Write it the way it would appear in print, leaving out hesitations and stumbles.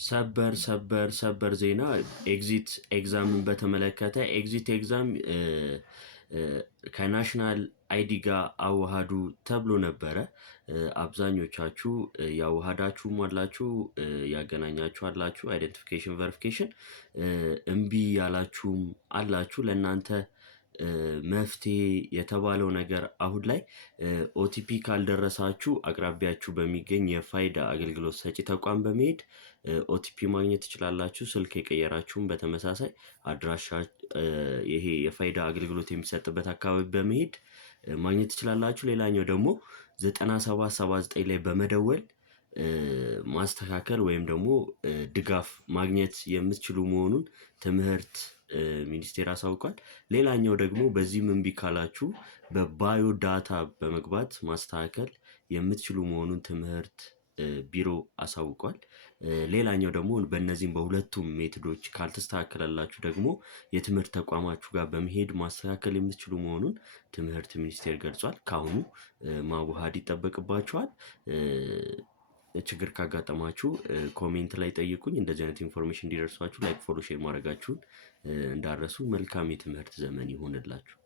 ሰበር ዜና ኤግዚት ኤግዛምን በተመለከተ ኤግዚት ኤግዛም ከናሽናል አይዲ ጋር አዋሃዱ ተብሎ ነበረ። አብዛኞቻችሁ ያዋሃዳችሁም አላችሁ፣ ያገናኛችሁ አላችሁ። አይደንቲፊኬሽን ቨሪፊኬሽን እምቢ ያላችሁም አላችሁ። ለእናንተ መፍትሄ የተባለው ነገር አሁን ላይ ኦቲፒ ካልደረሳችሁ አቅራቢያችሁ በሚገኝ የፋይዳ አገልግሎት ሰጪ ተቋም በመሄድ ኦቲፒ ማግኘት ትችላላችሁ። ስልክ የቀየራችሁም በተመሳሳይ አድራሻ ይሄ የፋይዳ አገልግሎት የሚሰጥበት አካባቢ በመሄድ ማግኘት ትችላላችሁ። ሌላኛው ደግሞ 9779 ላይ በመደወል ማስተካከል ወይም ደግሞ ድጋፍ ማግኘት የምትችሉ መሆኑን ትምህርት ሚኒስቴር አሳውቋል። ሌላኛው ደግሞ በዚህም እምቢ ካላችሁ በባዮ ዳታ በመግባት ማስተካከል የምትችሉ መሆኑን ትምህርት ቢሮ አሳውቋል። ሌላኛው ደግሞ በእነዚህም በሁለቱም ሜቶዶች ካልተስተካከለላችሁ ደግሞ የትምህርት ተቋማችሁ ጋር በመሄድ ማስተካከል የምትችሉ መሆኑን ትምህርት ሚኒስቴር ገልጿል። ካሁኑ ማዋሃድ ይጠበቅባችኋል። ችግር ካጋጠማችሁ ኮሜንት ላይ ጠይቁኝ። እንደዚህ አይነት ኢንፎርሜሽን እንዲደርሷችሁ ላይክ፣ ፎሎ፣ ሼር ማድረጋችሁን እንዳረሱ። መልካም የትምህርት ዘመን ይሆንላችሁ።